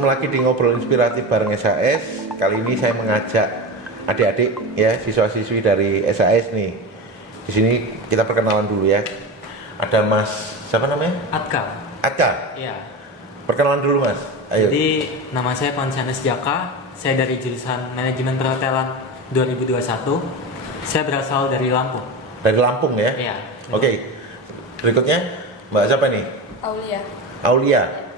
Ketemu lagi di Ngobrol Inspiratif bareng SAS. Kali ini saya mengajak adik-adik ya, siswa-siswi dari SAS nih. Di sini kita perkenalan dulu ya. Ada Mas, siapa namanya? Atka. Atka. Iya. Perkenalan dulu Mas. Ayo. Jadi nama saya Ponsianus Jaka. Saya dari jurusan Manajemen Perhotelan 2021. Saya berasal dari Lampung. Dari Lampung ya? Iya. Oke. Berikutnya Mbak siapa nih? Aulia. Aulia.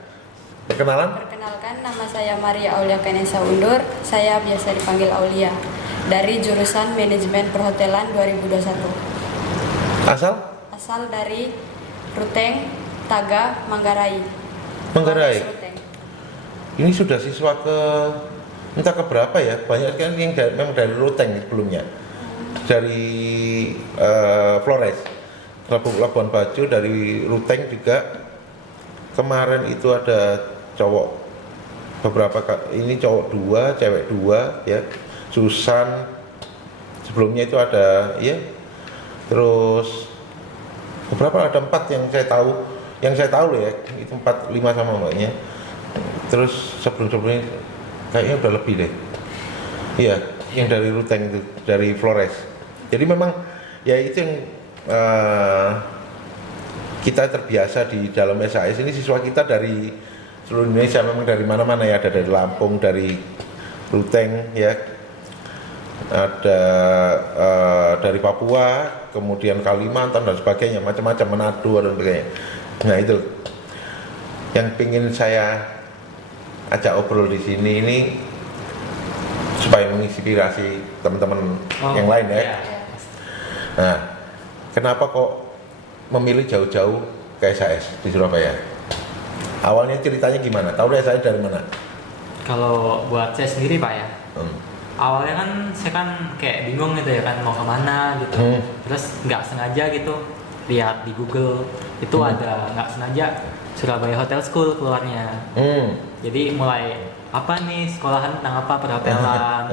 Perkenalan? Perkenalkan, nama saya Maria Aulia Kanesa Undur. Saya biasa dipanggil Aulia. Dari jurusan Manajemen Perhotelan 2021. Asal? Asal dari Ruteng, Taga, Manggarai. Manggarai. Polres Ruteng. Ini sudah siswa ke entah ke berapa ya? Banyak kan yang memang dari Ruteng sebelumnya. Dari Flores, Labuan Bajo, dari Ruteng juga. Kemarin itu ada cowok ini cowok 2, cewek 2 ya. Susan. Sebelumnya itu ada ya. Terus beberapa ada 4 yang saya tahu. Yang saya tahu ya, itu 4 5 sama mbaknya. Terus sebelumnya kayaknya udah lebih deh. Iya, yang dari Ruteng itu, dari Flores. Jadi memang ya itu yang kita terbiasa di dalam SAS ini, siswa kita dari seluruh Indonesia, memang dari mana-mana ya, ada dari Lampung, dari Ruteng ya, ada dari Papua, kemudian Kalimantan dan sebagainya, macam-macam, Manado dan sebagainya. Nah itu yang ingin saya ajak obrol di sini ini supaya menginspirasi teman-teman yang lain ya. Iya. Nah, kenapa kok memilih jauh-jauh ke SAS di Surabaya? Awalnya ceritanya gimana? Tahu SAS dari mana? Kalau buat saya sendiri Pak ya, awalnya kan saya kan kayak bingung gitu ya kan mau kemana gitu. Terus nggak sengaja gitu lihat di Google itu ada nggak sengaja Surabaya Hotel School keluarnya. Jadi mulai apa nih sekolahan tentang apa perhotelan.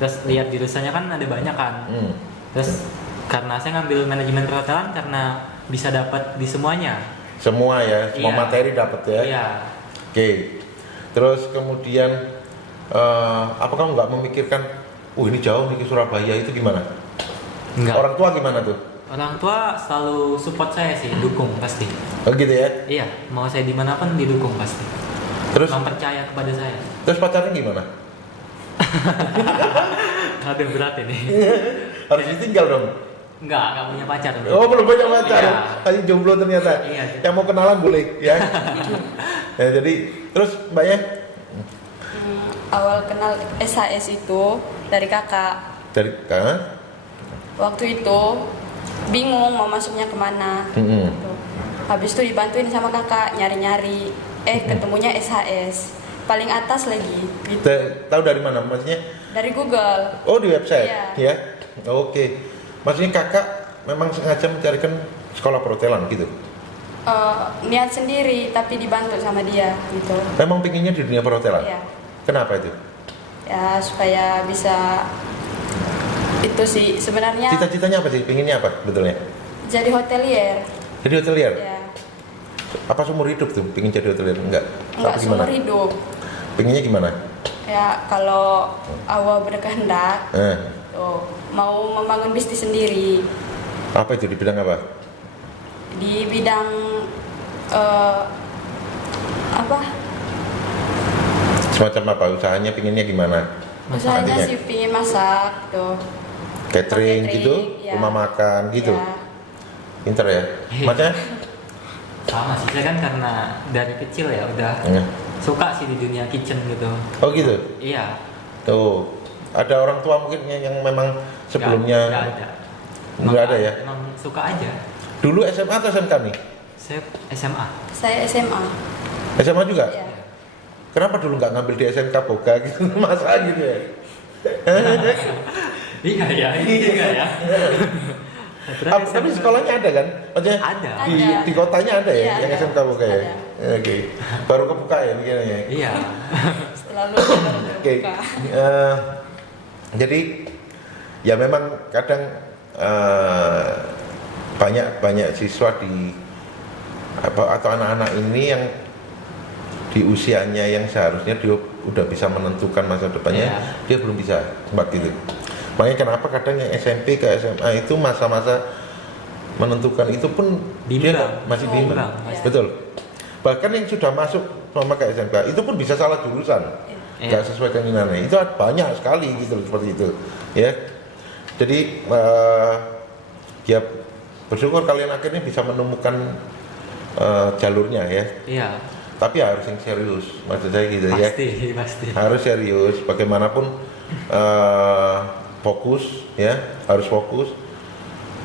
Terus lihat jurusannya kan ada banyak kan. Terus karena saya ngambil manajemen perhotelan karena bisa dapat di semuanya. Semua ya, semua Iya. materi dapat ya. Iya. Oke. Terus kemudian apakah nggak memikirkan, ini jauh nih ke Surabaya, itu gimana? Enggak. Orang tua gimana tuh? Orang tua selalu support saya sih, dukung pasti. Oh gitu ya. Iya, mau saya dimanapun didukung pasti. Terus Memang percaya kepada saya. terus pacarnya gimana? Ada berat ini. Harus ditinggal dong. Enggak punya pacar. Oh belum punya pacar. Iya. Tadi jomblo ternyata. Iya. Yang mau kenalan boleh ya. Ya jadi terus mbaknya Awal kenal SAS itu dari kakak. dari Waktu itu bingung mau masuknya kemana. Tuh. Habis itu dibantuin sama kakak nyari-nyari. Ketemunya SAS. Paling atas lagi. Gitu. Tahu dari mana? Maksudnya? Dari Google. Oh di website. Iya. Ya. Oke. Maksudnya kakak memang sengaja mencarikan sekolah perhotelan gitu. Niat sendiri tapi dibantu sama dia gitu. Memang pinginnya di dunia perhotelan. Iya. Kenapa itu? Ya supaya bisa itu sih sebenarnya Cita-citanya apa sih? Pinginnya apa betulnya? jadi hotelier. Jadi hotelier? Ya. Apa seumur hidup tuh pingin jadi hotelier? Enggak. Enggak Apa gimana? seumur hidup. Pinginnya gimana? Ya kalau Allah berkehendak tuh mau membangun bisnis sendiri Apa itu, di bidang apa? di bidang apa? Semacam apa? Usahanya pinginnya gimana? Usahanya Nantinya? sih pingin masak tuh. Catering Catering, gitu? ya. Rumah makan gitu? Ya. Pinter ya? Macamnya? Sama sih, saya kan karena dari kecil ya udah suka sih di dunia kitchen gitu. Oh gitu? Iya. Tuh, ada orang tua mungkin yang memang sebelumnya Nggak ada. nggak ada ya? Emang suka aja. Dulu SMA atau SMK nih? Saya SMA. Saya SMA. SMA juga? Ya. Kenapa dulu nggak ngambil di SMK Boga gitu? Masa gitu ya? Iya ya, ini juga ya. Tapi sekolahnya ada kan? Maksudnya Ada. di kotanya ada ya? Iya, Yang ada. SMK Boga ya? Ada. Oke. Baru kebuka ya pikirannya? Iya. Setelah lulus baru Oke. terbuka. Jadi ya memang kadang banyak siswa di atau anak-anak ini yang di usianya yang seharusnya dia udah bisa menentukan masa depannya, dia belum bisa tempat gitu. Makanya kenapa kadang yang SMP ke SMA itu masa-masa menentukan itu pun dia masih bimbang. Betul. Bahkan yang sudah masuk sama ke SMK itu pun bisa salah jurusan, nggak sesuai keinginannya. Itu banyak sekali gitu seperti itu, ya. Jadi ya bersyukur kalian akhirnya bisa menemukan jalurnya ya. Iya. Tapi harus yang serius, maksud saya gitu ya. Pasti. Harus serius, bagaimanapun fokus ya, harus fokus.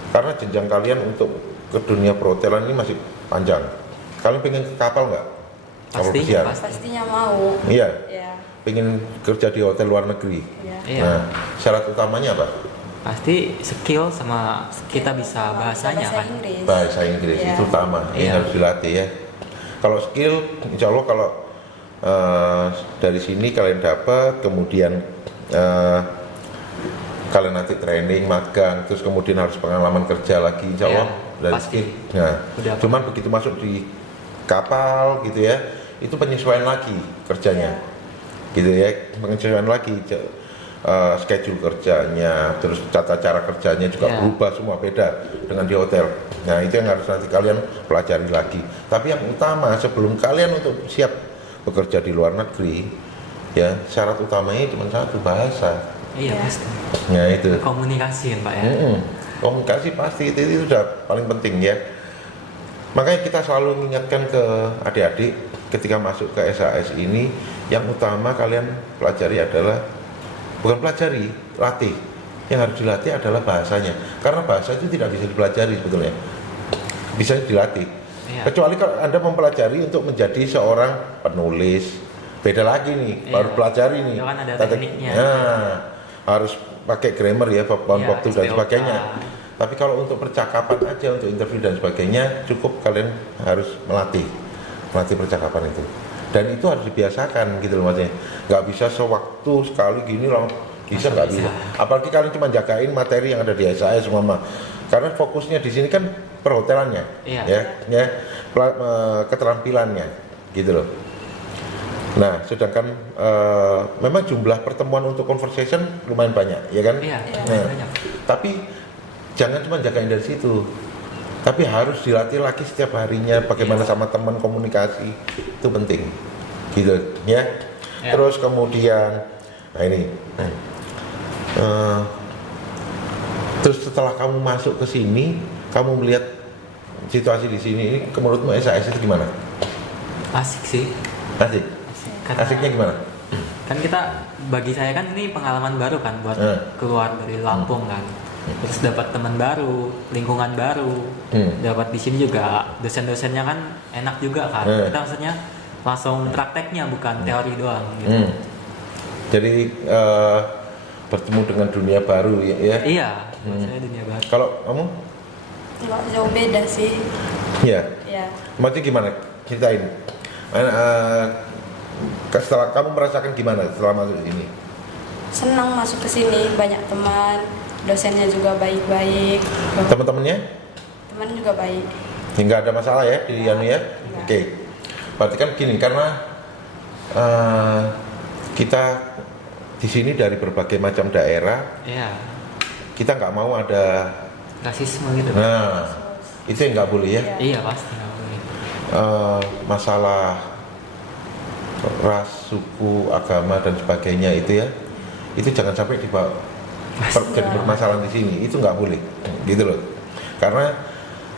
Karena jenjang kalian untuk ke dunia perhotelan ini masih panjang. Kalian pengen ke kapal nggak? Pastinya mau. Iya. Ya. Pengen kerja di hotel luar negeri. Iya. Nah, syarat utamanya apa? Pasti skill sama kita bisa bahasanya kan. Bahasa Inggris itu utama, ini harus dilatih ya. Kalau skill, insya Allah kalau dari sini kalian dapat, kemudian kalian nanti training, magang, terus kemudian harus pengalaman kerja lagi, insya Allah dari skill. Nah, cuman begitu masuk di kapal gitu ya, itu penyesuaian lagi kerjanya, gitu ya, penyesuaian lagi. Schedule kerjanya, terus tata cara kerjanya juga berubah semua, beda dengan di hotel. Nah itu yang harus nanti kalian pelajari lagi. Tapi yang utama sebelum kalian untuk siap bekerja di luar negeri, ya syarat utamanya cuma satu, bahasa. Iya pasti. Nah itu. Komunikasi kan Pak ya. Komunikasi pasti itu sudah paling penting ya. Makanya kita selalu mengingatkan ke adik-adik ketika masuk ke SAS ini, yang utama kalian pelajari adalah bukan pelajari, latih. Yang harus dilatih adalah bahasanya. Karena bahasa itu tidak bisa dipelajari sebetulnya. Bisa dilatih. Kecuali kalau Anda mempelajari untuk menjadi seorang penulis. Beda lagi nih, baru pelajari nih. Kan ada tekniknya. Nah, harus pakai grammar ya, waktu dan sebagainya. Tapi kalau untuk percakapan aja, untuk interview dan sebagainya, cukup kalian harus melatih percakapan itu. Dan itu harus dibiasakan gitu loh maksudnya. Nggak bisa sewaktu sekali gini loh, bisa nggak bisa. Apalagi kalian cuma jagain materi yang ada di SAS semua. Karena fokusnya di sini kan perhotelannya, ya, keterampilannya, gitu loh. Nah, sedangkan memang jumlah pertemuan untuk conversation lumayan banyak, ya kan? Banyak. Tapi jangan cuma jagain dari situ. Tapi harus dilatih lagi setiap harinya bagaimana sama teman komunikasi, itu penting gitu ya. Terus kemudian nah ini terus setelah kamu masuk ke sini, kamu melihat situasi di sini ini, menurutmu SAS itu gimana? Asik sih. Asiknya gimana? Kan kita, bagi saya kan ini pengalaman baru kan buat keluar dari Lampung kan. Terus dapat teman baru, lingkungan baru, dapat di sini juga dosen-dosennya kan enak juga kan. Kita maksudnya langsung prakteknya, bukan teori doang gitu. Jadi bertemu dengan dunia baru ya? Iya, saya dunia baru. Kalau kamu? Nggak jauh beda sih. Iya. Ya. Maksudnya gimana? Ceritain. Setelah kamu merasakan gimana setelah masuk sini? Senang masuk ke sini, banyak teman, dosennya juga baik-baik. Teman-temannya? Teman juga baik. Nggak ada masalah ya di Anu ya? Oke. Berarti kan gini, karena kita di sini dari berbagai macam daerah, kita nggak mau ada rasisme gitu. Nah, itu yang nggak boleh ya? Iya pasti nggak boleh. Masalah ras, suku, agama dan sebagainya itu ya, itu jangan sampai jadi permasalahan di sini. Itu nggak boleh, gitu loh. Karena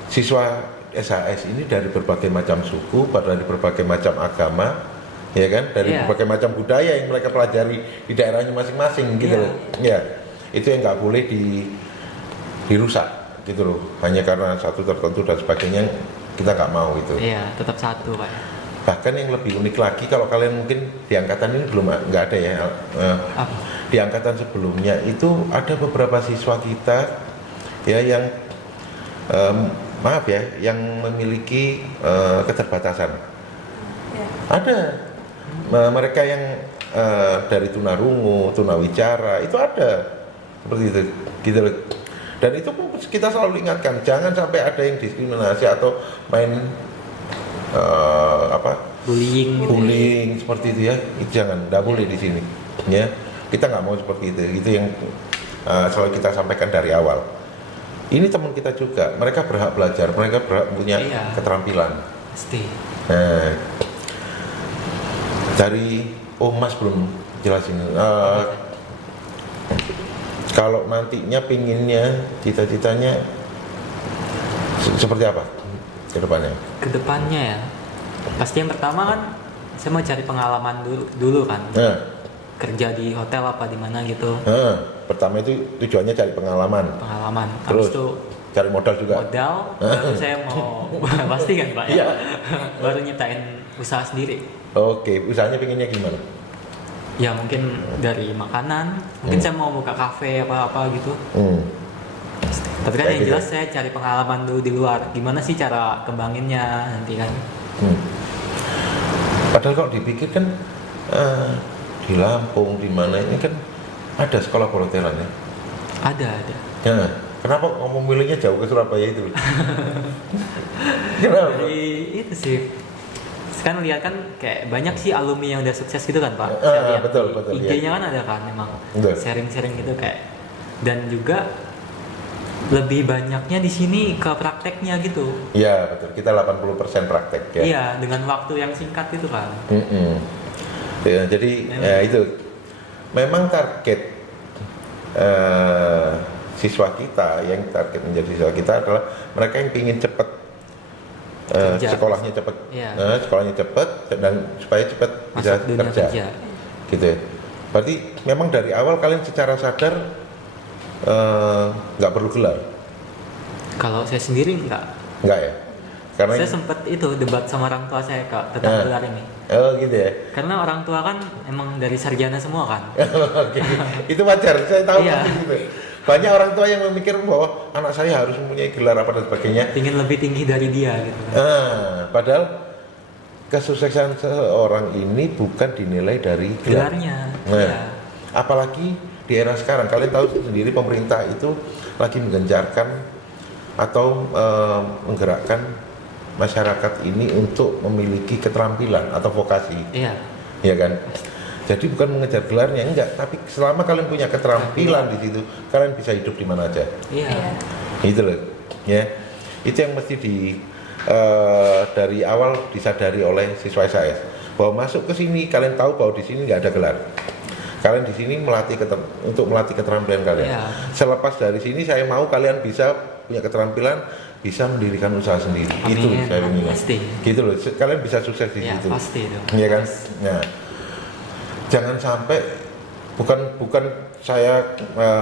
siswa SAS ini dari berbagai macam suku, dari berbagai macam agama, ya kan, dari berbagai macam budaya yang mereka pelajari di daerahnya masing-masing, gitu loh. Ya, itu yang nggak boleh dirusak, gitu loh. Hanya karena satu tertentu dan sebagainya, kita nggak mau itu. Iya, tetap satu Pak. Bahkan yang lebih unik lagi, kalau kalian mungkin di angkatan ini belum nggak ada ya. Di angkatan sebelumnya itu ada beberapa siswa kita ya yang maaf ya, yang memiliki keterbatasan. Ada mereka yang dari tunarungu, tunawicara, itu ada seperti itu, gitu loh. Dan itu pun kita selalu ingatkan, jangan sampai ada yang diskriminasi atau main bullying gitu. bullying seperti itu ya, itu jangan, nggak boleh di sini ya. Kita nggak mau seperti itu yang selalu kita sampaikan dari awal. Ini teman kita juga, mereka berhak belajar, mereka berhak punya keterampilan. Pasti. Nah, dari Mas belum jelasin. Kalau nantinya pinginnya, cita-citanya seperti apa ke depannya? Kedepannya ya, pasti yang pertama kan saya mau cari pengalaman dulu kan. Kerja di hotel apa di mana gitu. Pertama itu tujuannya cari pengalaman. Terus itu cari modal juga. Baru saya mau pasti kan Pak ya. Baru nyiptain usaha sendiri. Oke, usahanya pengennya gimana? Ya mungkin dari makanan, mungkin saya mau buka kafe apa gitu. Tapi kan yang jelas saya cari pengalaman dulu di luar. Gimana sih cara kembanginnya nanti kan? Padahal kalau dipikir kan di Lampung di mana ini kan ada sekolah perhotelan ya. Ada. Nah, kenapa kamu milihnya jauh ke Surabaya itu? Kenapa? Dari itu sih. Kan lihat kan kayak banyak sih alumni yang udah sukses gitu kan Pak. Betul. IG-nya kan ada kan memang sharing-sharing gitu kayak. Dan juga lebih banyaknya di sini ke prakteknya gitu. Iya betul, kita 80% praktek ya. Iya, dengan waktu yang singkat itu kan. Ya, jadi ya itu memang target siswa kita, yang target menjadi siswa kita adalah mereka yang ingin cepat sekolahnya cepat, sekolahnya cepat dan supaya cepat bisa kerja. Gitu. Berarti memang dari awal kalian secara sadar nggak perlu gelar. Kalau saya sendiri nggak ya. Karena saya sempat itu debat sama orang tua saya Kak tentang gelar ini. Oh gitu ya. Karena orang tua kan emang dari sarjana semua kan. Oke. Itu wajar, saya tahu gitu. Banyak orang tua yang memikir bahwa anak saya harus mempunyai gelar apa dan sebagainya. Ingin lebih tinggi dari dia gitu kan. Padahal kesuksesan seorang ini bukan dinilai dari gelarnya. Apalagi di era sekarang, kalian tahu sendiri pemerintah itu lagi menggencarkan atau menggerakkan masyarakat ini untuk memiliki keterampilan atau vokasi. Iya kan? Jadi bukan mengejar gelarnya, enggak, tapi selama kalian punya keterampilan di situ, kalian bisa hidup di mana aja. Itu loh, ya. Itu yang mesti dari awal disadari oleh siswa SAS bahwa masuk ke sini kalian tahu bahwa di sini nggak ada gelar. Kalian di sini untuk melatih keterampilan kalian. Selepas dari sini saya mau kalian bisa punya keterampilan, bisa mendirikan usaha sendiri. Itu saya ingin. Gitu loh. Kalian bisa sukses di situ. Pasti itu. Iya kan? Nah, jangan sampai bukan saya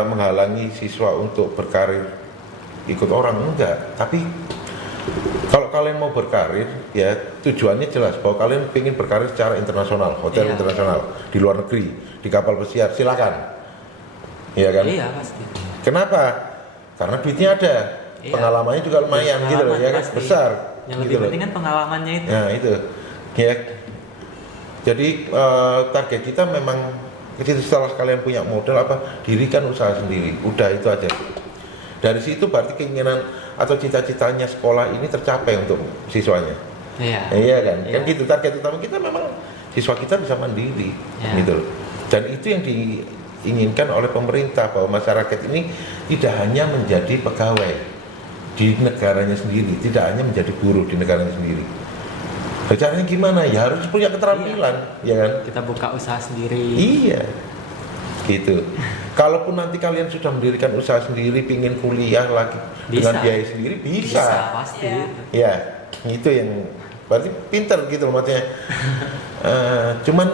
menghalangi siswa untuk berkarir ikut orang, enggak. Tapi kalau kalian mau berkarir, ya tujuannya jelas bahwa kalian ingin berkarir secara internasional, hotel internasional, di luar negeri, di kapal pesiar, silakan. Iya kan? Iya pasti. Kenapa? Karena duitnya ada, pengalamannya juga lumayan gitu loh, ya kan? Besar. Yang lebih penting kan pengalamannya itu. Nah itu, ya. Jadi target kita memang setelah kalian punya modal dirikan usaha sendiri. Udah itu aja. Dari situ berarti keinginan atau cita-citanya sekolah ini tercapai untuk siswanya. Iya kan? Kan gitu target utama kita memang siswa kita bisa mandiri, gitu loh. Dan itu yang diinginkan oleh pemerintah bahwa masyarakat ini tidak hanya menjadi pegawai di negaranya sendiri, tidak hanya menjadi buruh di negaranya sendiri. Caranya gimana? Ya harus punya keterampilan, ya kan? Kita buka usaha sendiri. Iya, gitu. Kalaupun nanti kalian sudah mendirikan usaha sendiri, pingin kuliah lagi dengan biaya sendiri, bisa. Pasti. Ya, itu yang berarti pintar gitu loh maksudnya. Cuman,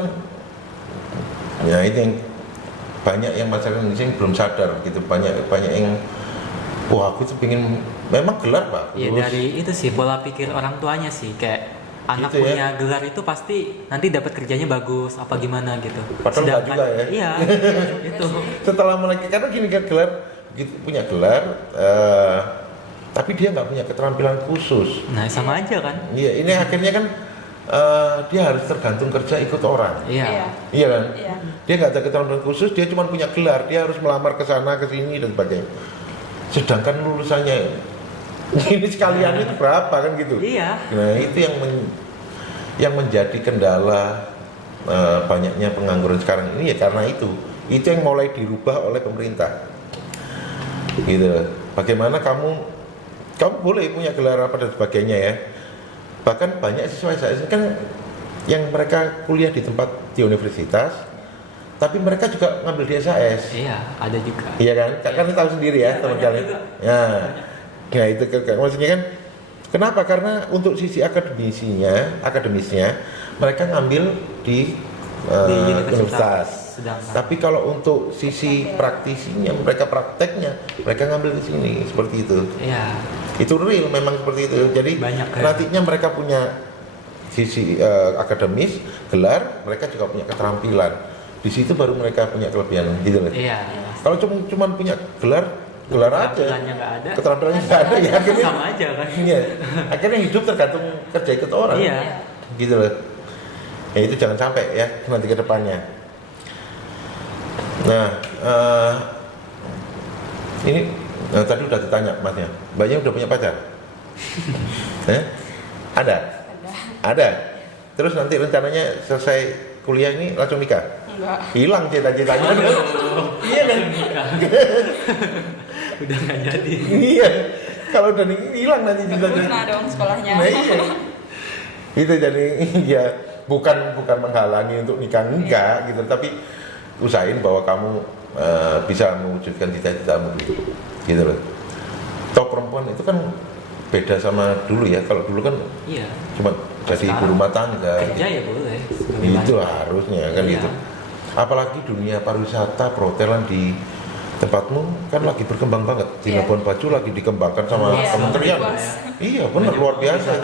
ya itu yang banyak yang masyarakat Indonesia yang belum sadar gitu. Banyak yang, wah aku tuh pingin memang gelar Pak. Iya dari itu sih pola pikir orang tuanya sih kayak. Anak gitu punya gelar itu pasti nanti dapat kerjanya bagus apa gimana gitu. Padahal juga ya. Iya. Itu. Setelah mereka karena gini kan gelar gitu, punya gelar tapi dia nggak punya keterampilan khusus. Nah sama aja kan. Iya ini akhirnya kan dia harus tergantung kerja ikut orang. Iya kan. Dia nggak ada keterampilan khusus, dia cuma punya gelar, dia harus melamar ke sana ke sini dan sebagainya. Sedangkan lulusannya ini sekalian itu berapa kan gitu. Iya. Nah itu yang yang menjadi kendala banyaknya pengangguran sekarang ini ya karena itu yang mulai dirubah oleh pemerintah gitu. Bagaimana kamu boleh punya gelar apa dan sebagainya ya, bahkan banyak siswa saya kan yang mereka kuliah di universitas tapi mereka juga ngambil di SAS. Iya, ada juga. Iya kan? Kan tahu sendiri ya teman kalian. Ya itu maksudnya kan kenapa? Karena untuk sisi akademisnya mereka ngambil di universitas. Sedangkan. Tapi kalau untuk sisi praktisinya, mereka prakteknya, mereka ngambil di sini seperti itu. Iya. Itu real memang seperti itu. Jadi nantinya mereka punya sisi akademis, gelar, mereka juga punya keterampilan. Di situ baru mereka punya kelebihan gitu loh. Iya. Kalau cuma punya gelar aja, keterampilannya nggak ada ya akhirnya sama aja kan. Iya. Akhirnya hidup tergantung kerja ikut orang. Iya. Gitu loh. Ya itu jangan sampai ya nanti ke depannya. Nah, ini tadi udah ditanya Masnya, Mbaknya udah punya pacar? Ada. Terus nanti rencananya selesai kuliah ini langsung nikah? Enggak. Hilang cita-citanya. Iya kan? Udah nggak jadi. Iya. Kalau udah hilang nanti cita-citanya. Guna dong sekolahnya. Nah, iya. Itu jadi ya bukan menghalangi untuk nikah enggak gitu, tapi usahain bahwa kamu bisa mewujudkan cita-citamu gitu loh. Toh perempuan itu kan beda sama dulu ya. Kalau dulu kan cuma jadi ibu rumah tangga kerja ya boleh itu harusnya kan gitu. Apalagi dunia pariwisata perhotelan di tempatmu kan lagi berkembang banget. Di Labuan Bajo lagi dikembangkan sama kementerian. Iya benar, luar biasa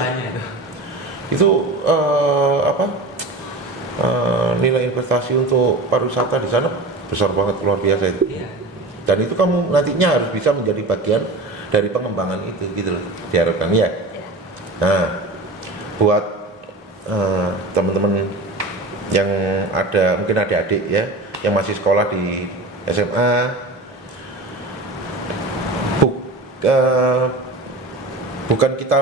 itu nilai investasi untuk pariwisata di sana besar banget, luar biasa itu. Dan itu kamu nantinya harus bisa menjadi bagian dari pengembangan itu gitu loh, diharapkan ya. Nah, buat teman-teman yang ada mungkin adik-adik ya yang masih sekolah di SMA, bukan kita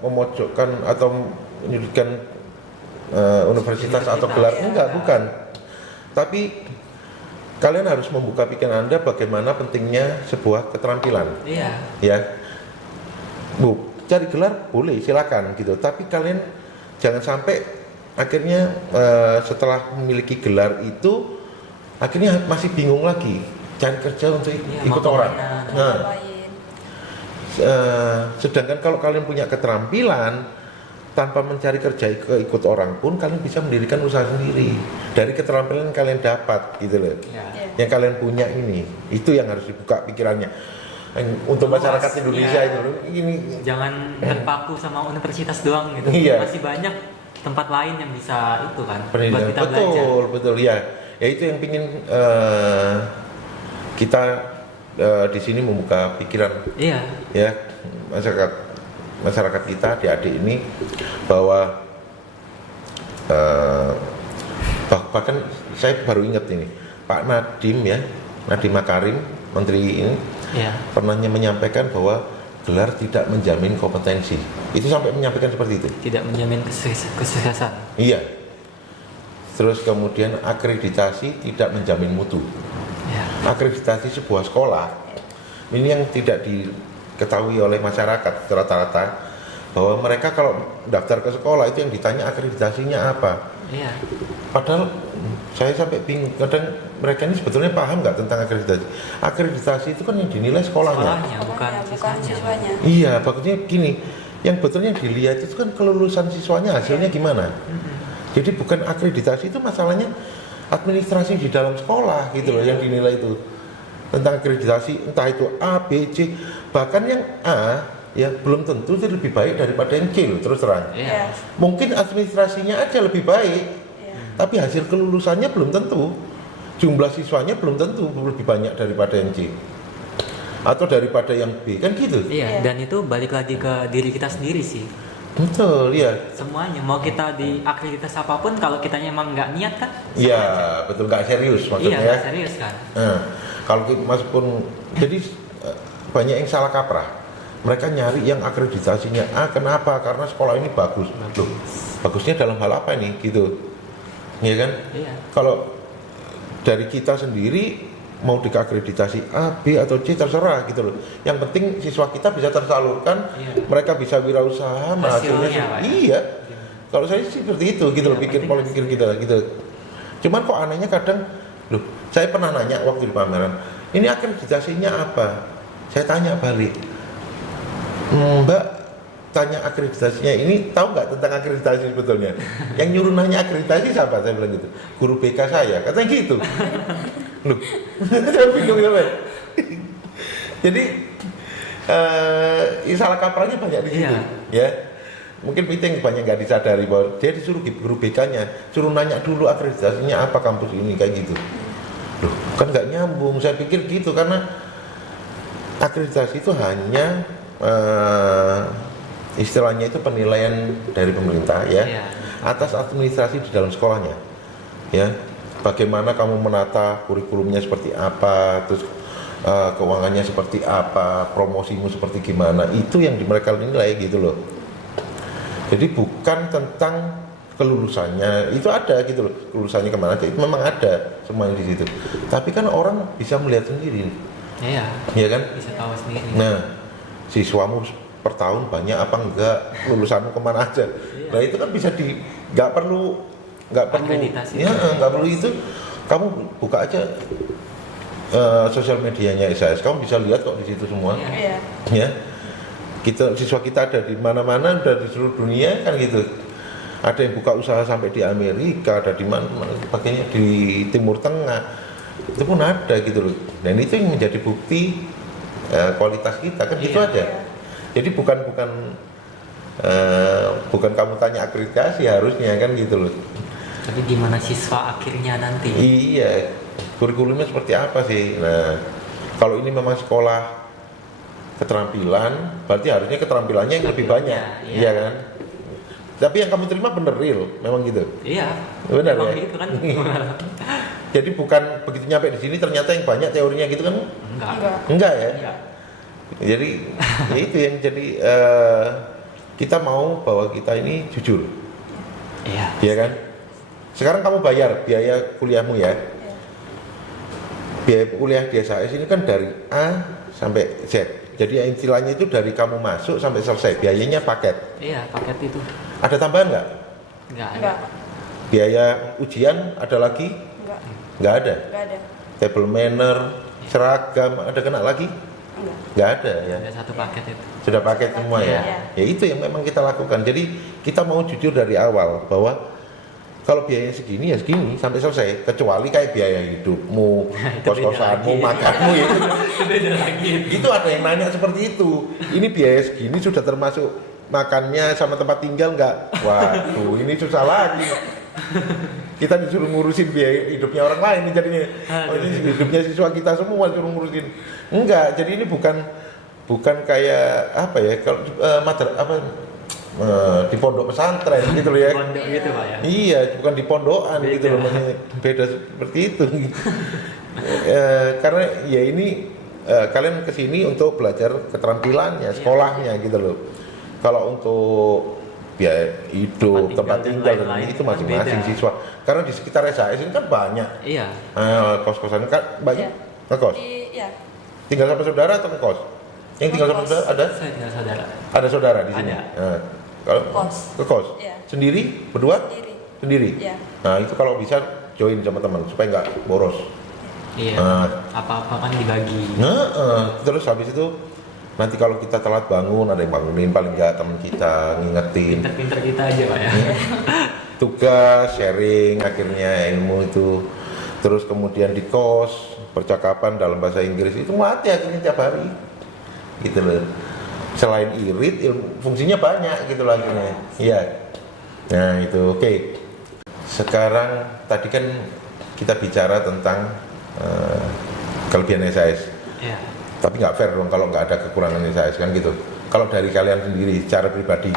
memojokkan atau menyudutkan universitas atau gelar, bukan. Tapi kalian harus membuka pikiran Anda bagaimana pentingnya sebuah keterampilan. Ya, cari gelar boleh, silakan gitu. Tapi kalian jangan sampai akhirnya setelah memiliki gelar itu akhirnya masih bingung lagi cari kerja untuk ikut orang. Sedangkan kalau kalian punya keterampilan tanpa mencari kerja ikut orang pun kalian bisa mendirikan usaha sendiri dari keterampilan yang kalian dapat gitu loh. Yang kalian punya itu yang harus dibuka pikirannya untuk masyarakat Indonesia itu ini. Jangan terpaku sama universitas doang gitu. Masih banyak tempat lain yang bisa itu kan buat kita belajar. Betul ya. Ya itu yang pingin kita di sini membuka pikiran ya masyarakat kita, adik-adik ini bahwa bahkan saya baru ingat ini Pak Nadiem Makarim Menteri ini pernah menyampaikan bahwa gelar tidak menjamin kompetensi. Itu sampai menyampaikan seperti itu. Tidak menjamin kesuksesan. Iya. Terus kemudian akreditasi tidak menjamin mutu. Akreditasi sebuah sekolah ini yang tidak diketahui oleh masyarakat rata-rata, bahwa mereka kalau daftar ke sekolah itu yang ditanya akreditasinya apa. Padahal saya sampai bingung, kadang mereka ini sebetulnya paham nggak tentang akreditasi. Akreditasi itu kan yang dinilai sekolahnya bukan siswanya. Iya, maksudnya gini, yang betulnya dilihat itu kan kelulusan siswanya, hasilnya gimana. Jadi bukan akreditasi, itu masalahnya administrasi di dalam sekolah gitu loh yang dinilai itu. Tentang akreditasi entah itu A, B, C, bahkan yang A ya belum tentu itu lebih baik daripada yang C loh, terus terang. Mungkin administrasinya aja lebih baik, tapi hasil kelulusannya belum tentu, jumlah siswanya belum tentu lebih banyak daripada yang C atau daripada yang B, kan gitu. Dan itu balik lagi ke diri kita sendiri sih. Betul, semuanya, mau kita di akreditasi apapun, kalau kitanya emang nggak niat kan? Betul, nggak serius maksudnya. Nggak serius kan. Kalau meskipun jadi banyak yang salah kaprah. Mereka nyari yang akreditasinya A, kenapa? Karena sekolah ini bagus. Loh, bagusnya dalam hal apa nih gitu, ya kan? Iya. Kalau dari kita sendiri mau diakreditasi A, B atau C terserah gitu loh. Yang penting siswa kita bisa tersalurkan, Iya. mereka bisa wirausaha, hasilnya Hasilnya, Pak, ya. iya. Kalau saya sih seperti itu gitu loh, Iya, pikir penting pola pikir kita gitu. Cuman kok anehnya kadang, loh, saya pernah nanya waktu di pameran, ini akreditasinya apa? Saya tanya balik, Mbak tanya akreditasinya ini tahu nggak tentang akreditasi sebetulnya? Yang nyuruh nanya akreditasi siapa? Saya bilang gitu, guru BK saya, katanya gitu. Loh, saya bingung ya, Pak. Jadi salah kaprahnya banyak di situ, ya. Mungkin meeting banyak nggak disadari bahwa dia disuruh guru BK-nya, suruh nanya dulu akreditasinya apa kampus ini kayak gitu. Loh, kan nggak nyambung. Saya pikir gitu karena akreditasi itu hanya istilahnya itu penilaian dari pemerintah ya, atas administrasi di dalam sekolahnya, ya. Bagaimana kamu menata kurikulumnya seperti apa, terus keuangannya seperti apa, promosimu seperti gimana, itu yang mereka nilai gitu loh. Jadi bukan tentang kelulusannya, itu ada gitu loh, kelulusannya kemana aja, itu memang ada semuanya di situ. Tapi kan orang bisa melihat sendiri, iya kan? Bisa tahu sendiri. Nah, siswamu per tahun banyak apa enggak, lulusanmu kemana aja. Nah itu kan bisa nggak perlu Akreditasi. ya nggak perlu itu, kamu buka aja sosial medianya SHS, kamu bisa lihat kok di situ semua. Iya. Ya, siswa kita ada di mana-mana, udah di seluruh dunia kan gitu. Ada yang buka usaha sampai di Amerika, ada di mana sebagainya, di Timur Tengah, itu pun ada gitu loh. Dan itu yang menjadi bukti kualitas kita kan gitu aja. Jadi bukan kamu tanya akreditasi harusnya kan gitu loh. Tapi gimana siswa akhirnya nanti? Iya, kurikulumnya seperti apa sih? Nah, kalau ini memang sekolah keterampilan, berarti harusnya keterampilannya yang lebih banyak, iya kan? Tapi yang kamu terima bener real, memang gitu. Iya. Benar ya. Gitu kan? Jadi bukan begitu nyampe di sini ternyata yang banyak teorinya gitu kan? Enggak ya. Enggak. Jadi ya itu yang jadi kita mau bahwa kita ini jujur. Iya. Iya kan? Sekarang kamu bayar biaya kuliahmu ya. Biaya kuliah di SHS ini kan dari A sampai Z. Jadi istilahnya itu dari kamu masuk sampai selesai. Biayanya paket. Iya, paket itu. Ada tambahan nggak? Enggak. Biaya ujian ada lagi? Nggak ada. Table manner, seragam, ada kena lagi? Nggak ada ya. Ada satu paket itu. Sudah paket semua ya. Ya itu yang memang kita lakukan. Jadi kita mau jujur dari awal bahwa kalau biayanya segini ya segini sampai selesai, kecuali kayak biaya hidupmu, kos-kosanmu, makanmu itu beda lagi. itu ada yang nanya seperti itu. Ini biaya segini sudah termasuk makannya sama tempat tinggal nggak? Waduh, ini susah lagi. Kita disuruh ngurusin biaya hidupnya orang lain nih jadinya. Oh, ini hidupnya siswa kita semua disuruh ngurusin. Enggak, jadi ini bukan kayak apa ya? Kalau di pondok pesantren gitu loh ya. Pondok gitu Pak ya. Iya, bukan di pondokan Beda. gitu loh, maksudnya beda seperti itu. Karena ya ini kalian kesini untuk belajar keterampilannya, sekolahnya gitu loh. Kalau untuk biaya hidup, tempat tinggal dan lain-lain itu masing-masing beda. siswa. Karena di sekitar SHS ini kan banyak. Iya. Kos-kosan kan banyak. Ngekos. Iya. Tinggal sama saudara atau ngekos? Yang tinggal sama saudara ada? Saya tinggal saudara. Ada saudara di sini. Ada. Nah, kalau Kos. ke kos Iya. sendiri berdua sendiri. Iya. Nah itu kalau bisa join sama teman supaya nggak boros. Iya. Apa-apa kan dibagi. Terus habis itu nanti kalau kita telat bangun ada yang bangunin, paling nggak teman kita ngingetin. Pinter-pinter kita aja Pak ya. Tugas sharing akhirnya ilmu itu. Terus kemudian di kos percakapan dalam bahasa Inggris itu mati akhirnya tiap hari gitu loh. Selain irit, fungsinya banyak gitu loh akhirnya. Iya. Nah itu oke. Sekarang tadi kan kita bicara tentang kelebihan SHS. Iya. Tapi nggak fair dong kalau nggak ada kekurangan SHS kan gitu. Kalau dari kalian sendiri secara pribadi,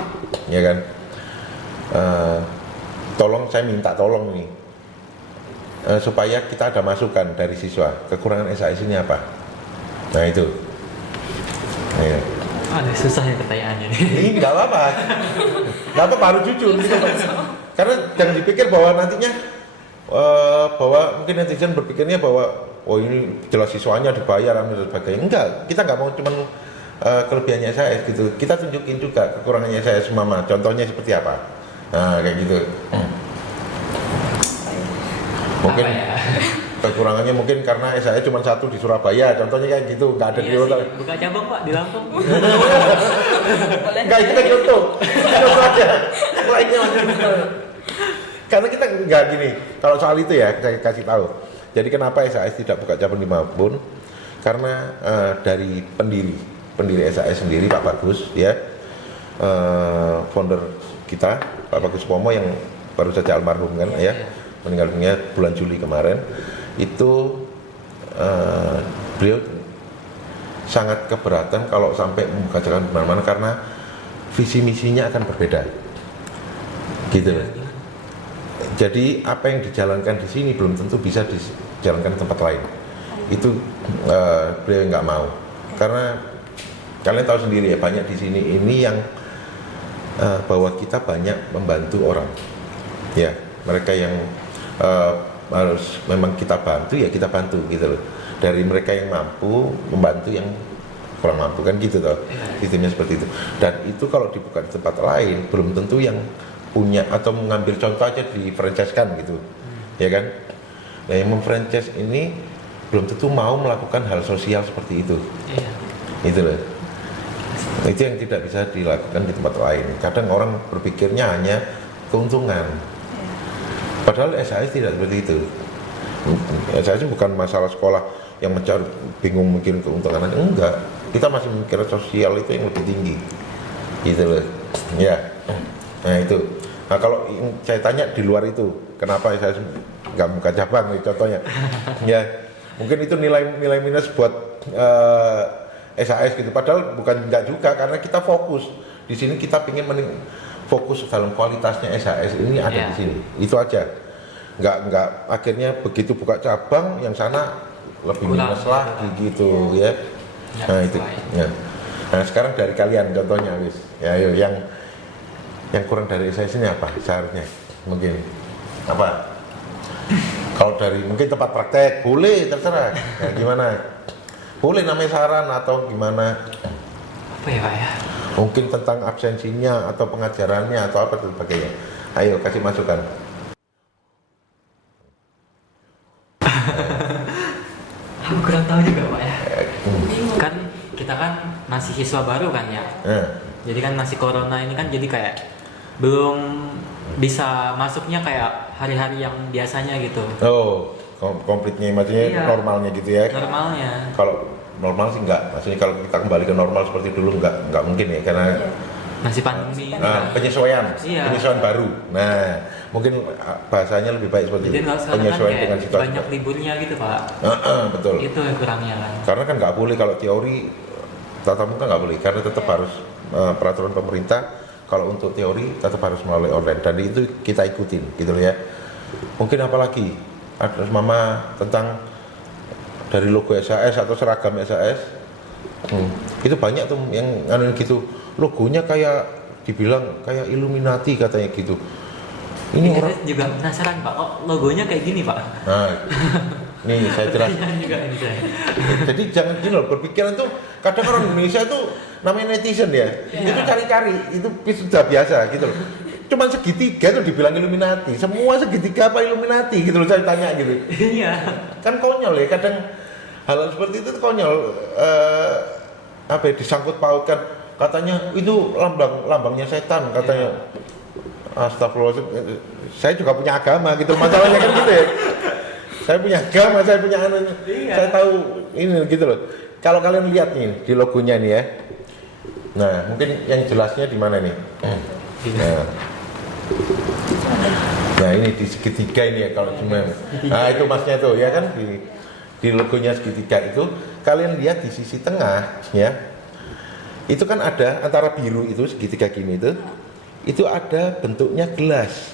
ya kan. Saya minta tolong nih supaya kita ada masukan dari siswa. Kekurangan SHS ini apa? Nah itu. Nah, ya. Aduh, susah ya pertanyaannya nih. Ini nggak apa-apa. Nggak apa-apa, harus jujur gitu. Karena jangan dipikir bahwa nantinya bahwa mungkin netizen berpikirnya bahwa oh ini jelas siswanya dibayar dan sebagainya. Enggak, kita nggak mau cuman kelebihannya saya gitu. Kita tunjukin juga kekurangannya saya semama. Contohnya seperti apa? Nah, kayak gitu. Mungkin Apa ya? kekurangannya mungkin karena saya cuma satu di Surabaya, contohnya kayak gitu, nggak ada di Iya kota. sih, buka cabang Pak di Lampung. Boleh. Enggak, itu kan contoh aja. Lainnya macam karena kita nggak gini. Kalau soal itu ya, saya kasih tahu. Jadi kenapa SAS tidak buka cabang di Mabun? Karena dari pendiri SAS sendiri Pak Bagus, ya, founder kita Pak Bagus Pomo yang baru saja almarhum kan, ya, meninggal dunia bulan Juli kemarin. Itu beliau sangat keberatan kalau sampai membuka jalan kemana-mana karena visi misinya akan berbeda, gitu loh. Jadi apa yang dijalankan di sini belum tentu bisa dijalankan di tempat lain. Itu beliau nggak mau, karena kalian tahu sendiri ya, banyak di sini ini yang bahwa kita banyak membantu orang, ya, mereka yang harus memang kita bantu ya kita bantu gitu loh. Dari mereka yang mampu membantu yang kurang mampu kan gitu toh. Sistemnya seperti itu. Dan itu kalau dibuka di tempat lain belum tentu yang punya atau mengambil contoh aja di franchise-kan gitu. Ya kan? Nah, yang memfranchise ini belum tentu mau melakukan hal sosial seperti itu. Iya. Itu loh. Itu yang tidak bisa dilakukan di tempat lain. Kadang orang berpikirnya hanya keuntungan. Padahal SAS tidak seperti itu. SAS bukan masalah sekolah yang mencari bingung mikirin keuntungan, enggak. Kita masih mikir sosial itu yang lebih tinggi. Gitu loh. Ya. Nah itu. Nah kalau saya tanya di luar itu, kenapa saya nggak buka cabang contohnya? Ya, mungkin itu nilai minus buat SAS gitu. Padahal bukan enggak juga, karena kita fokus di sini, kita ingin fokus dalam kualitasnya SAS ini ada di sini. Itu aja. Enggak akhirnya begitu buka cabang yang sana lebih minus lagi gitu ya. Nah itu. Ya. Nah sekarang dari kalian contohnya wis. Ya ayo yang kurang dari SAS ini apa seharusnya? Mungkin apa? Kalau dari mungkin tempat praktek boleh, terserah. Nah, gimana? Boleh namanya saran atau gimana? Apa ya Pak ya? Mungkin tentang absensinya atau pengajarannya atau apa dan sebagainya. Ayo kasih masukan. Aku kurang tahu juga Pak ya. Kan kita kan masih siswa baru kan ya. Jadi kan masih corona ini kan jadi kayak belum bisa masuknya kayak hari-hari yang biasanya gitu. Oh, komplitnya maksudnya Iya. normalnya gitu ya. Normalnya. Kalau normal sih enggak, maksudnya kalau kita kembali ke normal seperti dulu enggak mungkin ya, karena Masih pandemi ini kan. penyesuaian Iya. baru. Nah, mungkin bahasanya lebih baik seperti Jadi itu. kalau sekarang kan Penyesuaian kayak dengan situasi. banyak liburnya gitu Pak. Betul. Itu yang kurangnya kan. Karena kan nggak boleh kalau teori tatap muka nggak boleh, karena tetap harus peraturan pemerintah. Kalau untuk teori tetap harus melalui online, dan itu kita ikutin gitu loh ya. Mungkin apalagi ada mama tentang dari logo SAS atau seragam SAS. Itu banyak tuh yang gitu, logonya kayak dibilang kayak Illuminati katanya gitu. Ini orang juga penasaran Pak, kok logonya kayak gini Pak? Nah, nih saya jelaskan. Iya juga ini saya. Jadi jangan gini loh, berpikiran tuh kadang orang Indonesia tuh namanya netizen ya, itu cari-cari, itu sudah biasa gitu loh. Cuman segitiga tuh dibilang Illuminati, semua segitiga apa Illuminati gitu loh, saya tanya gitu. Iya. Kan konyol ya, kadang hal seperti itu tuh konyol. Apa ya, disangkut pautkan, katanya itu lambangnya setan katanya. Astagfirullahaladzim, saya juga punya agama gitu, masalahnya kan gitu ya. Saya punya agama, saya punya anak, saya tahu ini gitu loh. Kalau kalian lihat nih di logonya nih ya, nah mungkin yang jelasnya di mana nih? Nah ini di segitiga ini ya kalau cuma, nah itu masnya tuh ya kan di logonya segitiga itu, kalian lihat di sisi tengah ya, itu kan ada antara biru itu segitiga gini itu ada bentuknya gelas.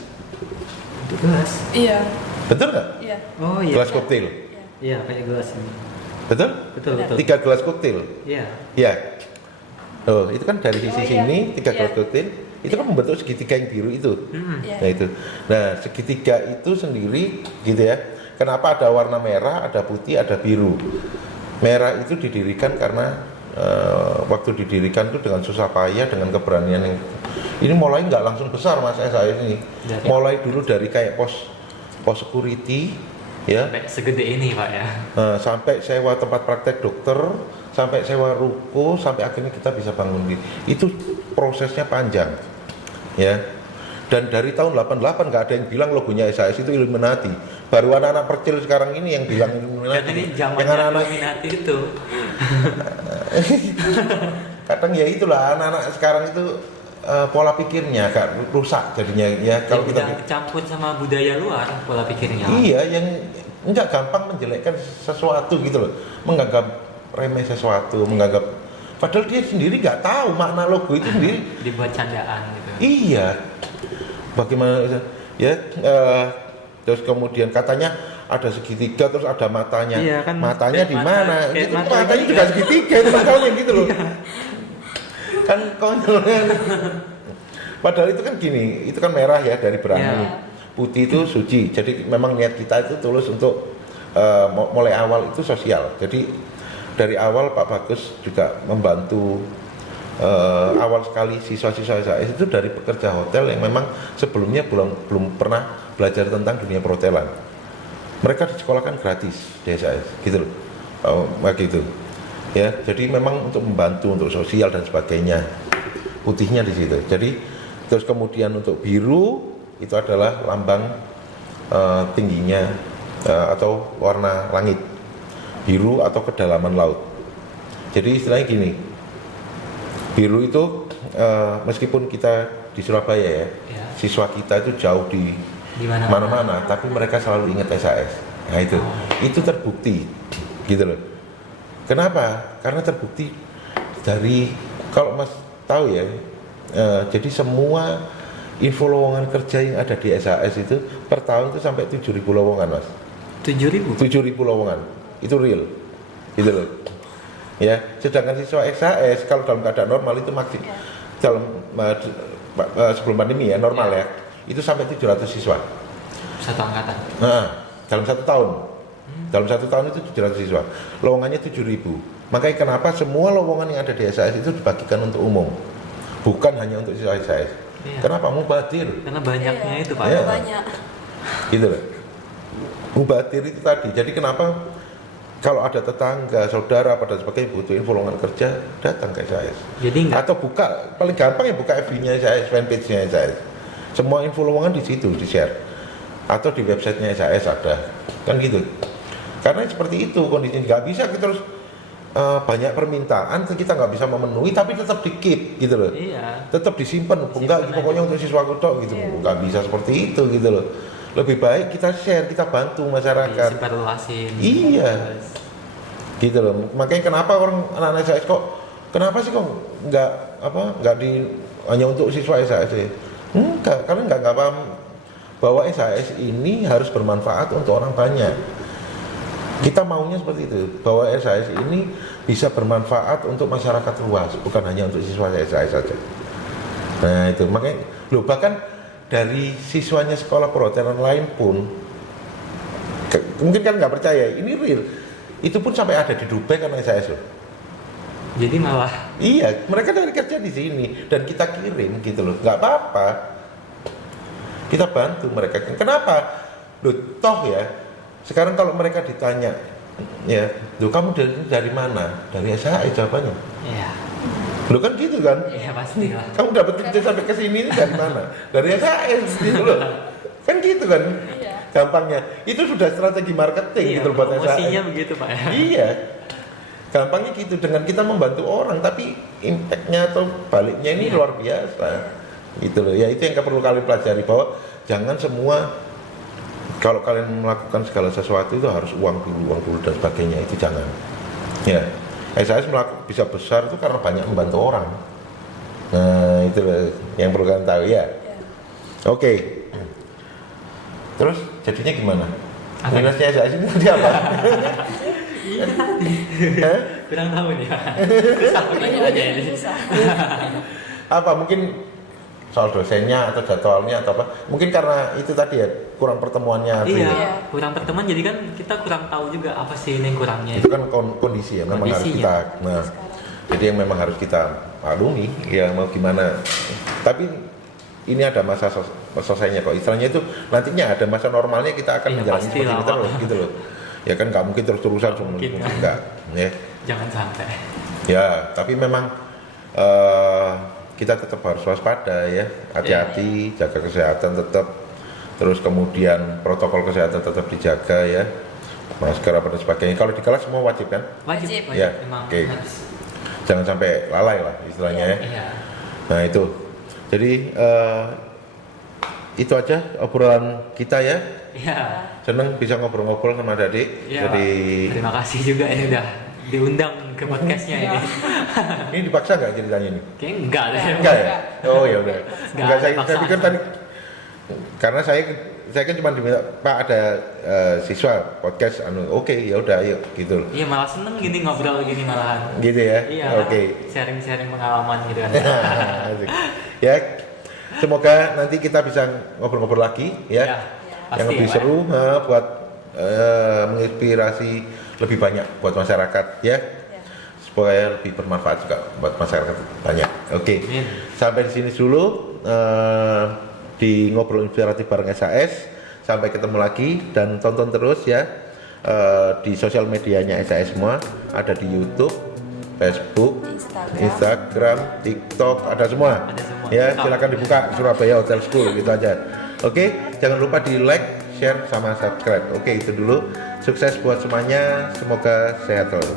Gelas. Iya. Betul nggak? Iya. Oh iya. Gelas koktail. Iya kayak gelas ini. Betul? Betul. 3 gelas koktail. Iya. Ya. Oh, itu kan dari sisi Oh, iya. sini 3 Iya. garis dotil itu kan membentuk segitiga yang biru itu. Iya. Nah itu. Nah segitiga itu sendiri gitu ya. Kenapa ada warna merah, ada putih, ada biru? Merah itu didirikan karena waktu didirikan itu dengan susah payah, dengan keberanian yang ini mulai nggak langsung besar mas saya ini. Dari Mulai dulu dari kayak pos security ya. Sampai segede ini Pak ya. Sampai sewa tempat praktek dokter, sampai sewa ruko, sampai akhirnya kita bisa bangun di. Itu prosesnya panjang, ya. Dan dari tahun 88 nggak ada yang bilang logonya SAS itu Illuminati. Baru anak-anak percil sekarang ini yang bilang Illuminati. Dan ini yang zamannya anak-anak Illuminati itu. kadang ya itulah anak-anak sekarang itu pola pikirnya agak rusak jadinya ya Kalau kalau kita udah kecampur sama budaya luar pola pikirnya. iya yang enggak gampang menjelekkan sesuatu gitu loh, menganggap remeh sesuatu, menganggap padahal dia sendiri nggak tahu makna logo itu sendiri. Dibuat candaan gitu. Iya, bagaimana ya? Terus kemudian katanya ada segitiga, terus ada matanya. Iya, kan matanya kayak di mata- mana? kayak Itu mata matanya ini juga kan. segitiga itu makanya gitu loh. Kan konyol kan. Padahal itu kan gini, itu kan merah ya dari berani. Iya. Putih itu suci. Jadi memang niat kita itu tulus untuk mulai awal itu sosial. Jadi dari awal Pak Bagus juga membantu awal sekali siswa-siswa SAS itu dari pekerja hotel yang memang sebelumnya belum pernah belajar tentang dunia perhotelan. Mereka disekolahkan gratis di SAS, gitu loh, gitu. Ya, jadi memang untuk membantu untuk sosial dan sebagainya. Putihnya di situ. Jadi terus kemudian untuk biru itu adalah lambang tingginya atau warna langit, biru atau kedalaman laut. Jadi istilahnya gini. Biru itu meskipun kita di Surabaya ya, siswa kita itu jauh di mana-mana, tapi mereka selalu ingat SAS. Nah itu terbukti, gitu loh. Kenapa? Karena terbukti dari kalau Mas tahu ya, jadi semua info lowongan kerja yang ada di SAS itu per tahun itu sampai 7.000 lowongan Mas. 7.000? 7.000 lowongan, itu real, gitu loh. Ya, sedangkan siswa SAS kalau dalam keadaan normal itu maksimal dalam sebelum pandemi ya normal ya itu sampai 700 siswa satu angkatan. Dalam 1 tahun dalam 1 tahun itu 700 siswa, lowongannya 7.000. Makanya kenapa semua lowongan yang ada di SAS itu dibagikan untuk umum, bukan hanya untuk siswa SAS. Kenapa? Mubadir. Karena banyaknya itu Pak. Ya. Banyak. Gitu loh, mubadir itu tadi. Jadi kenapa kalau ada tetangga, saudara, pada sebagainya butuh info lowongan kerja, datang ke SAS. Jadi enggak. Atau buka, paling gampang ya buka FB-nya SAS, fanpage-nya SAS. Semua info lowongan di situ di-share. Atau di websitenya SAS ada, kan gitu. Karena seperti itu kondisinya, nggak bisa kita terus banyak permintaan, kita nggak bisa memenuhi, tapi tetap di-keep gitu loh. Iya. Tetap disimpan, enggak, pokoknya untuk siswa kutok gitu, nggak bisa seperti itu gitu loh. Lebih baik kita share, kita bantu masyarakat. Disebarluasin. Iya, gitu loh. Makanya kenapa orang anak-anak SAS kok, kenapa sih kok nggak hanya untuk siswa SAS? Enggak, karena nggak paham bahwa SAS ini harus bermanfaat untuk orang banyak. Kita maunya seperti itu, bahwa SAS ini bisa bermanfaat untuk masyarakat luas, bukan hanya untuk siswa SAS saja. Nah itu, makanya loh bahkan dari siswanya sekolah perhotelan lain pun mungkin kan nggak percaya ini real, itu pun sampai ada di Dubai karena SAS loh. Jadi malah Iya, mereka dari kerja di sini dan kita kirim gitu loh, nggak apa-apa, kita bantu mereka. Kenapa? Loh toh ya, sekarang kalau mereka ditanya ya, loh kamu dari mana? Dari SAS jawabannya. ya. Loh kan gitu kan? Iya pasti lah. Kamu dapat kerja sampai ke sini dari mana? Dari SAS gitu loh. Kan gitu kan? Iya. Gampangnya. Itu sudah strategi marketing Iya, gitu loh buat SAS. promosinya begitu Pak ya. Iya. Gampangnya gitu, dengan kita membantu orang tapi impact-nya atau baliknya ini luar biasa. Gitu loh. Ya itu yang perlu kalian pelajari, bahwa jangan semua kalau kalian melakukan segala sesuatu itu harus uang dulu dan sebagainya, itu jangan. Ya. SAS bisa besar itu karena banyak membantu orang. Nah itu yang perlu kalian tahu ya. Oke. Terus jadinya gimana? Minusnya SAS ini tadi apa? Iya tadi. Hah? Kurang tahu nih Pak. Susah pertanyaannya ini. Susah. Apa mungkin soal dosennya atau jadwalnya atau apa? Mungkin karena itu tadi ya kurang pertemuannya. Iya, Iya. kurang pertemuan jadi kan kita kurang tahu juga apa sih ini kurangnya. Itu kan kondisi ya, memang harus Kondisi, kita. ya. Nah, jadi yang memang harus kita maklumi, ya mau gimana. Tapi ini ada masa selesainya kok. Istilahnya itu nantinya ada masa normalnya kita akan Iya, menjalani pasti seperti lah, ini Pak. terus gitu loh. Ya kan nggak mungkin terus-terusan Nggak mungkin, semua, kan. enggak. Ya. Jangan sampai. Ya, tapi memang kita tetap harus waspada ya, hati-hati, jaga kesehatan tetap, terus kemudian protokol kesehatan tetap dijaga ya, masker apa dan sebagainya. Kalau di kelas semua wajib kan, Wajib. Ya, Emang oke. harus. jangan sampai lalai lah istilahnya ya. Iya. Nah itu, jadi itu aja obrolan kita ya. Iya. Seneng bisa ngobrol-ngobrol sama adik. Iya, Jadi Pak. Terima kasih juga ini udah diundang ke podcastnya ini. ini dipaksa nggak ceritanya ini? Kayaknya enggak deh. Enggak ya? Oh ya udah. Nggak Enggak, ada saya paksaan. pikir tadi karena saya kan cuma diminta Pak ada siswa podcast oke ya udah ayo gitu loh. Iya malah seneng gini ngobrol gini malahan. Gitu ya. Iya. Oke. Sharing-sharing pengalaman gitu kan. Asik. Ya. Semoga nanti kita bisa ngobrol-ngobrol lagi ya. Ya, Yang pasti lebih ya, Pak. seru buat menginspirasi lebih banyak buat masyarakat ya. Ya. Supaya lebih bermanfaat juga buat masyarakat banyak. Oke. Amin. Sampai di sini dulu di ngobrol inspiratif bareng SAS. Sampai ketemu lagi dan tonton terus ya di sosial medianya SAS semua, ada di YouTube, Facebook, Instagram, TikTok, ada semua. Ada semua. Ya, silakan dibuka Surabaya Hotel School gitu aja. Oke, jangan lupa di like, share sama subscribe. Oke, itu dulu. Sukses buat semuanya. Semoga sehat selalu.